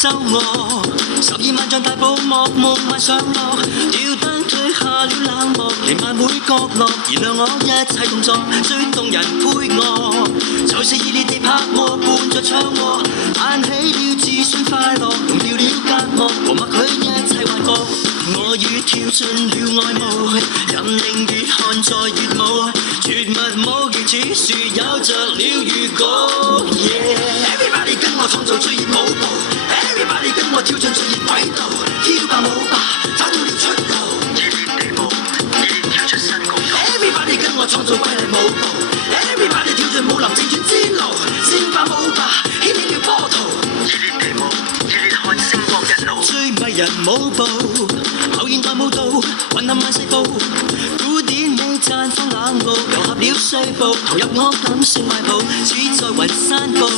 周我12萬丈大布幕，夢幻上落，吊燈褪下了冷漠，彌漫每角落，燃亮我一切動作，最動人配樂，就是熱烈地拍和伴着唱和，彈起了自信快樂，融掉了隔膜和默許一切幻覺。我已跳進了愛慕，任令月看在熱舞，絕密舞技此時有着了預告。Everybody 跟我創造最熱舞步 ，Everybody 跟我跳進最熱軌道，跳吧舞吧，找到了出路。熱烈地舞，熱烈跳出新高度。Everybody 跟我創造瑰麗舞步 ，Everybody 跳進舞林正傳之路，笑吧舞吧，掀起了波濤。熱烈地舞，熱烈看星光日露。最迷人舞步，後現代舞蹈，混合萬世步，古典美綻放冷傲，糅合了碎步，投入我感性懷抱，似在雲山步。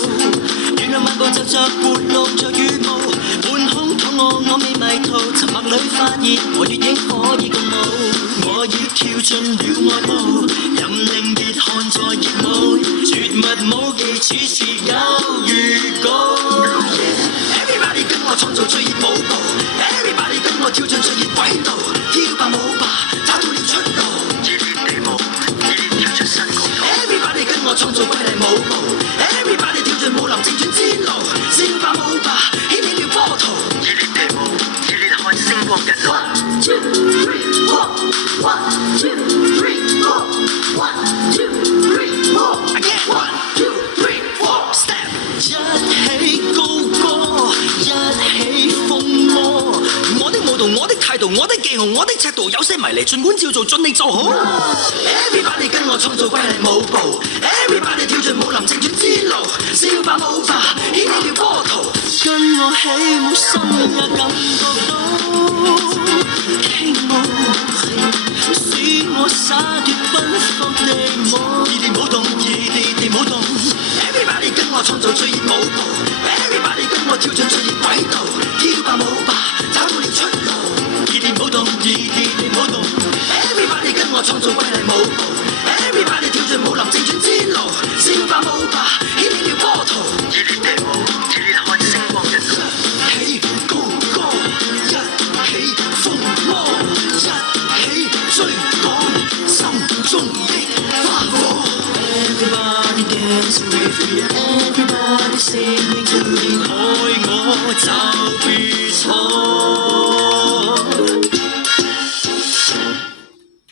原諒漫步就着活路着羽毛，半空肚餓我未迷途，沉默裏發熱和月影可以共舞。我已跳進了愛慕，任令熱汗在熱舞，絕密舞技此時有預告。Everybody 跟我創造最熱舞步 ，Everybody 跟我跳進最熱軌道，跳吧舞吧，找到了出路。熱烈地舞，熱烈跳出新高度。Everybody 跟我創造瑰麗舞步 ，Everybody 跳進舞林正傳之路，笑吧舞吧，掀起了波濤。熱烈地舞，熱烈看星光日露。1, 2, 3, 4 1, 2, 3, 4 1, 2, 3, 4 Again 1, 2, 3, 4 Step 一起高歌，一起瘋魔。我的舞蹈，我的態度，我的技巧，我的尺度，有些迷離，儘管照做，盡力做好。Everybody 跟我創造瑰麗舞步 ，Everybody 跳進舞林正傳之路，笑吧舞吧，掀起了波濤。跟我起舞，心也感覺到傾慕，使我灑脱奔放地舞，熱烈舞動，熱烈地舞動。Everybody 跟我創造最熱舞步 ，Everybody 跟我跳進最熱軌道，跳吧舞吧，找到了出路。熱烈舞動，熱烈地舞動。Everybody 跟我創造瑰麗舞步 ，Everybody 跳進舞林正傳之路，笑吧舞吧，掀起了波濤。熱烈地舞，熱烈看星光日露。起高歌，一起瘋魔，一起追趕心中的花火。Everybody dancing with me, everybody singing to me， 愛我就變